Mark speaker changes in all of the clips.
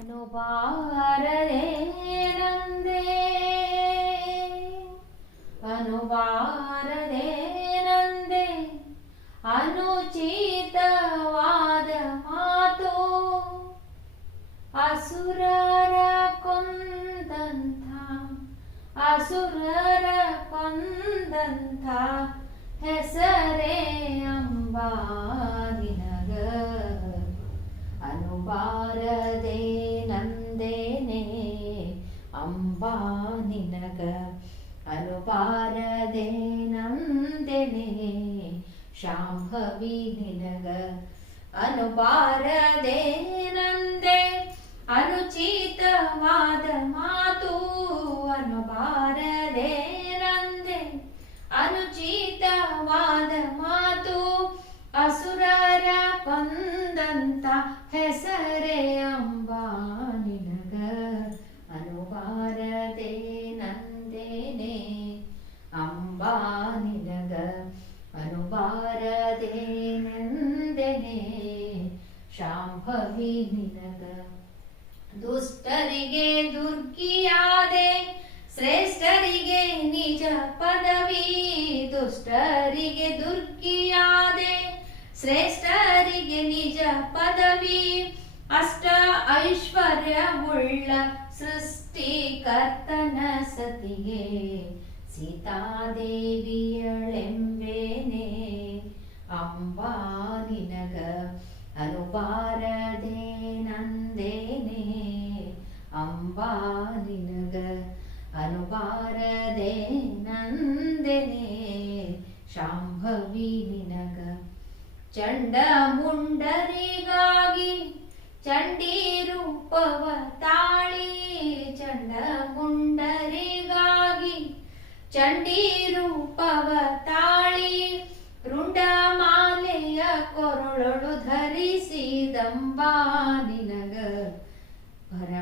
Speaker 1: ಅನುಬಾರದೆ ನಂದೇ ಅನುಬಾರದೆ ನಂದೆ ಅನುಚಿತವಾದ ಮಾತು ಅಸುರರ ಕೊಂದಂಥ ಅಸುರರ ಕೊಂದಂಥ ಹೆಸರೇ ಅಂಬಾ ನಿನಗ ಅನುಬಾರದೆ ಅನುಬಾರದೆ ನಂದೆನೆ. ಶಾಂಭವಿ ನಿನಗ ಅನುಬಾರದೆ ನಂದೆ. ಅನುಚಿತವಾದ ಮಾತು ಅನುಬಾರದೆ ನಂದೆ. ಅನುಚಿತವಾದ ಮಾತು ಅಸುರರ ಪಂದಂತ ಹೆಸರೇ. ದುಷ್ಟರಿಗೆ ದುರ್ಗಿಯಾದೆ, ಶ್ರೇಷ್ಠರಿಗೆ ನಿಜ ಪದವಿ. ದುಷ್ಟರಿಗೆ ದುರ್ಗಿಯಾದೆ, ಶ್ರೇಷ್ಠರಿಗೆ ನಿಜ ಪದವಿ. ಅಷ್ಟ ಐಶ್ವರ್ಯವುಳ್ಳ ಸೃಷ್ಟಿಕರ್ತನ ಸತಿಗೆ. ಸೀತಾದೇವಿಯಳೆಂಬೇನೆ ನಂದೇನೆ ಅಂಬಾ ನಿನಗ ಅನುಬಾರದೆ ನಂದೆನೆ ಶಾಂಭವಿ ನಿನಗ ಚಂಡ ಮುಂಡರಿಗಾಗಿ ಚಂಡಿ ರೂಪವ ತಾಳಿ ಚಂಡ ಮುಂಡರಿಗಾಗಿ ಚಂಡಿ ರೂಪವ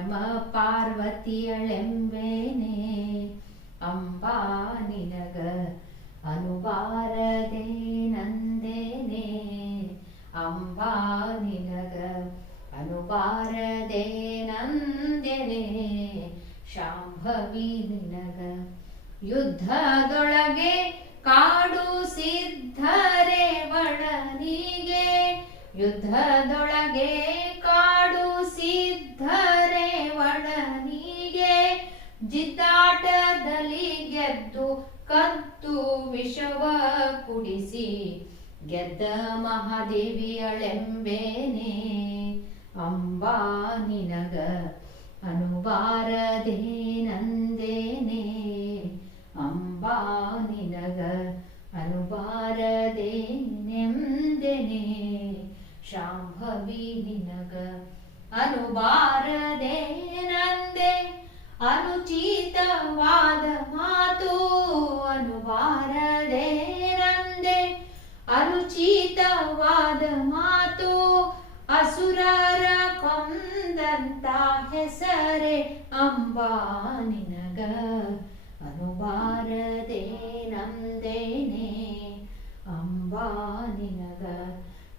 Speaker 1: ಪರಮ ಪಾರ್ವತಿಯಳೆಂಬೇನೆ ಅಂಬಾ ನಿನಗ ಅನುಬಾರದೆ ನಂದೇನೆ, ಅಂಬಾ ನಿನಗ ಅನುಬಾರದೆ ನಂದೆನೆ, ಶಾಂಭವಿ ನಿನಗ ಯುದ್ಧದೊಳಗೆ ಕಾಡು ಸಿದ್ಧರೆ ಒಳನಿಗೆ, ಯುದ್ಧದೊಳಗೆ ಕಾಡು ಒಳನಿಗೆ ಜಿದ್ದಾಟದಲ್ಲಿ ಗೆದ್ದು ಕತ್ತು ವಿಷವ ಕುಡಿಸಿ, ಗೆದ್ದ ಮಹಾದೇವಿಯಳೆಂಬೇನೆ. ಅಂಬಾ, ನಿನಗ ಅನುಬಾರದೆ ನಂದೇನೆ ಅಂಬಾ, ನಿನಗ ಅನುಬಾರದೆ ನೆಂದೆನೆ ಶಾಂಭವಿ, ನಿನಗ ಅನುಬಾರದೆ ಅನುಚಿತವಾದ ಮಾತು ಅನುಬಾರದೆ ನಂದೆ ಅನುಚಿತವಾದ ಮಾತು ಅಸುರರ ಕೊಂದಂತ ಹೆಸರೇ ಅಂಬಾ ನಿನಗ ಅನುಬಾರದೆ ನಂದೇನೆ ಅಂಬಾ ನಿನಗ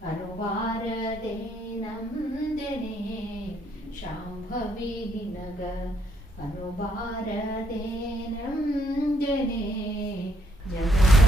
Speaker 1: ಅನುಬಾರದೆ ನಂದೆನೆ ಶಾಂಭವಿ ನಿನಗ तनुभारतेनं जने जन